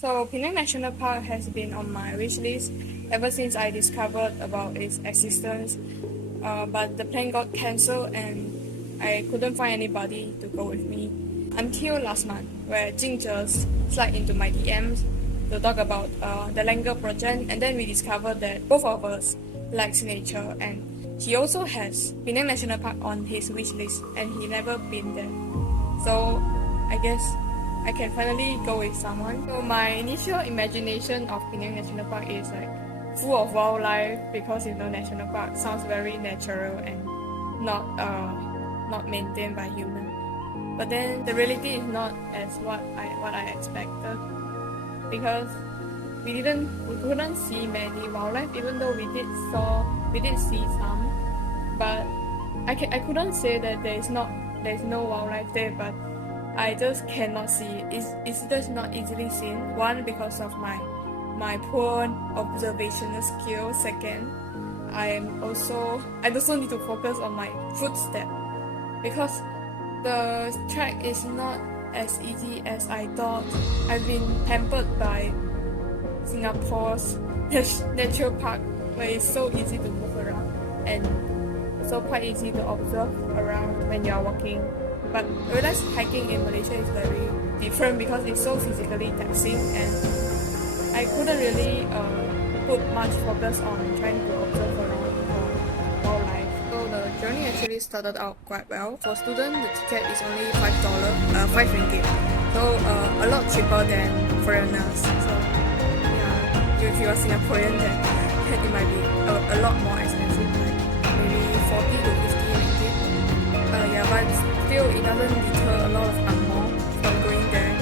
So Penang National Park has been on my wish list ever since I discovered about its existence. But the plan got cancelled and I couldn't find anybody to go with me until last month, where Jing just slid into my DMs to talk about the Langer project, and then we discovered that both of us likes nature, and he also has Penang National Park on his wish list, and he never been there. So I guess I can finally go with someone. So my initial imagination of Penang National Park is like full of wildlife, because national park sounds very natural and not maintained by human. But then the reality is not as what I expected, because we couldn't see many wildlife, even though we did see some. But I couldn't say that there's no wildlife there, but I just cannot see it. It's just not easily seen. One, because of my poor observational skill. Second, I also need to focus on my footstep, because the track is not as easy as I thought. I've been hampered by Singapore's natural park, where it's so easy to move around and so quite easy to observe around when you are walking. But I realized hiking in Malaysia is very different, because it's so physically taxing, and I couldn't really put much focus on trying to observe around wildlife. So the journey actually started out quite well. For students, the ticket is only $5, ringgit. So a lot cheaper than foreigners. So yeah, if you are Singaporean, then it might be a lot more expensive, like maybe 40 to 50 ringgit. Yeah, but still it doesn't deter a lot of Angmo from going there.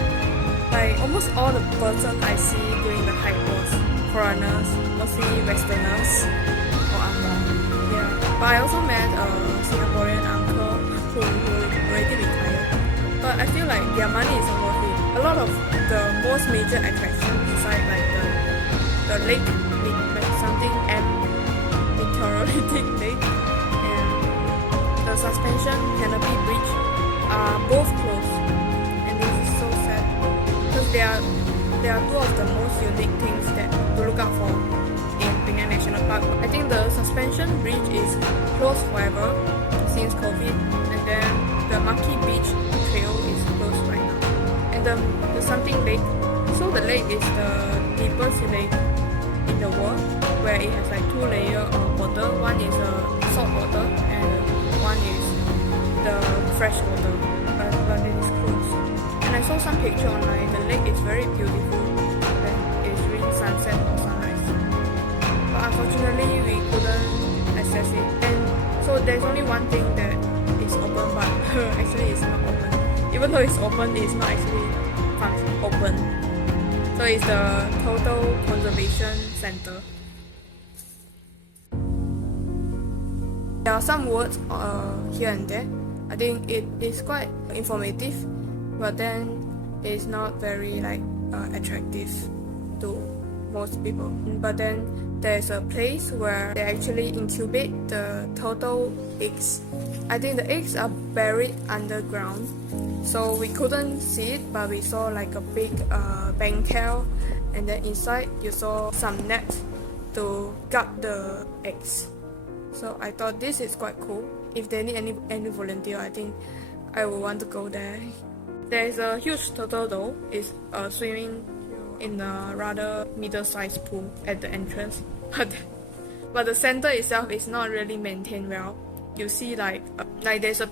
Like almost all the person I see during the hike was foreigners, mostly Westerners or Angmo. Yeah, but I also met a Singaporean uncle who already retired. But I feel like their money is worth it. A lot of the most major attractions inside, like the lake, like something meteoritic lake, and the suspension canopy bridge are both closed, and this is so sad, because they are two of the most unique things that to look out for in Penang National Park. I think the suspension bridge is closed forever since COVID, and then the Maki Beach trail is closed right now, and the something lake. So the lake is the deepest lake in the world, where it has like two layers of water. One is salt water and one is the fresh water, but it is closed. And I saw some picture online. The lake is very beautiful when it's during sunset or sunrise, but unfortunately we couldn't access it. And so there's only one thing that is open, but actually it's not open. Even though it's open, it's not actually open. So it's the Total Conservation Center. There are some words here and there. I think it is quite informative, but then it's not very attractive to most people. But then there's a place where they actually incubate the turtle eggs. I think the eggs are buried underground, so we couldn't see it, but we saw like a big bangtail, and then inside you saw some nets to guard the eggs. So I thought this is quite cool. If they need any volunteer, I think I would want to go there. There is a huge turtle though. It's swimming in a rather middle-sized pool at the entrance, but the center itself is not really maintained well. You see like there's a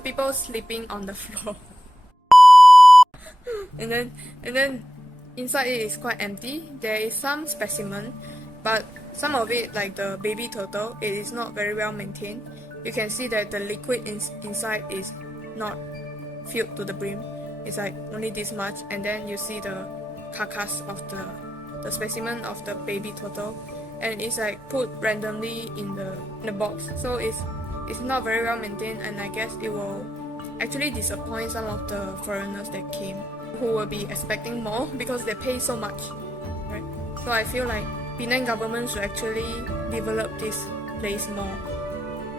people sleeping on the floor, and then inside it is quite empty. There is some specimen, but some of it, like the baby turtle, it is not very well maintained. You can see that the liquid inside is not filled to the brim. It's like only this much, and then you see the carcass of the specimen of the baby turtle, and it's like put randomly in the box. So it's not very well maintained, and I guess it will actually disappoint some of the foreigners that came, who will be expecting more because they pay so much, right? So I feel like Penang government should actually develop this place more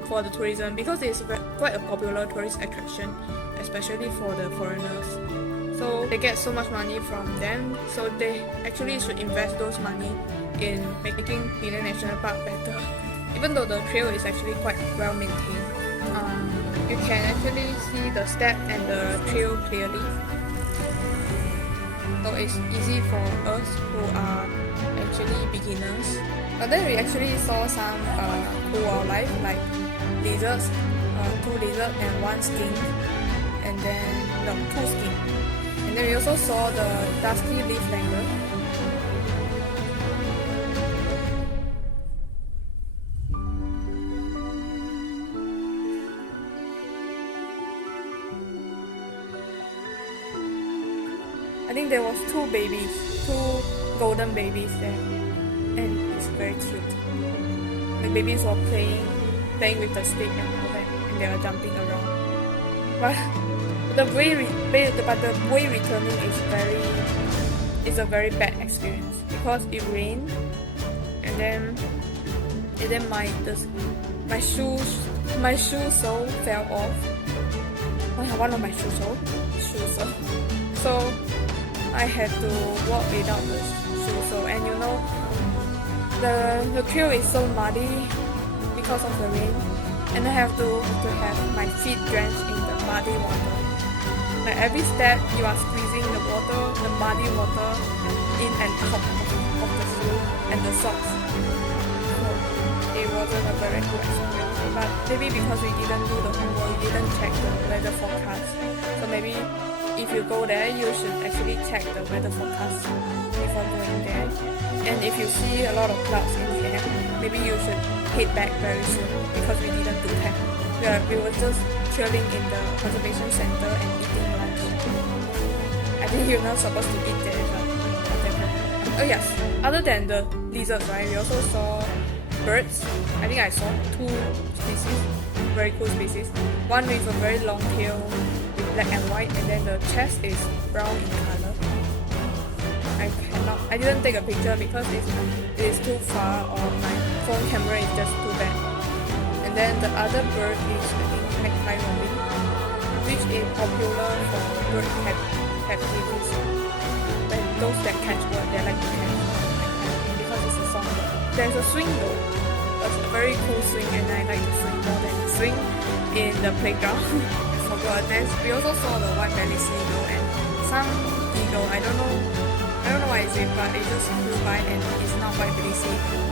for the tourism, because it's quite a popular tourist attraction, especially for the foreigners. So they get so much money from them, so they actually should invest those money in making Penang National Park better. Even though the trail is actually quite well maintained, you can actually see the step and the trail clearly. So it's easy for us who are actually beginners. But then we actually saw some cool wildlife like lizards, 2 lizards and 1 skink, and then no, 2 skink. And then we also saw the dusky leaf langur. I think there was 2 babies, 2 golden babies there, and it's very cute. The babies were playing with the stick and all that, and they were jumping around. But the way returning is a very bad experience because it rained, and then my shoe sole fell off. One of my shoe sole. So I had to walk without the shoe sole, and you know the trail is so muddy because of the rain, and I have to have my feet drenched in the muddy water. Like every step you are squeezing the muddy water in and out of the shoe and the socks. So it wasn't a very good experience. But maybe because we didn't do the homework, we didn't check the weather forecast. So maybe if you go there, you should actually check the weather forecast before going there. And if you see a lot of clouds in the air, maybe you should head back very soon because we didn't do that. We were just chilling in the conservation center and eating lunch. I think you're not supposed to eat there, but whatever. Oh yes, other than the lizards, right, we also saw birds. I think I saw 2 species, very cool species. One with a very long tail, black and white, and then the chest is brown in color. I didn't take a picture because it is too far, or my phone camera is just too bad. And then the other bird is, I think, magpie robin, which is popular for bird captivities. Like those that catch bird, they like to catch magpie because it's a songbird. There's a swing though. It's a very cool swing, and I like to swing more than swing in the playground. We also saw the white-bellied seagull and some eagle. I don't know what is it, but it just flew by and it's not white-bellied seagull.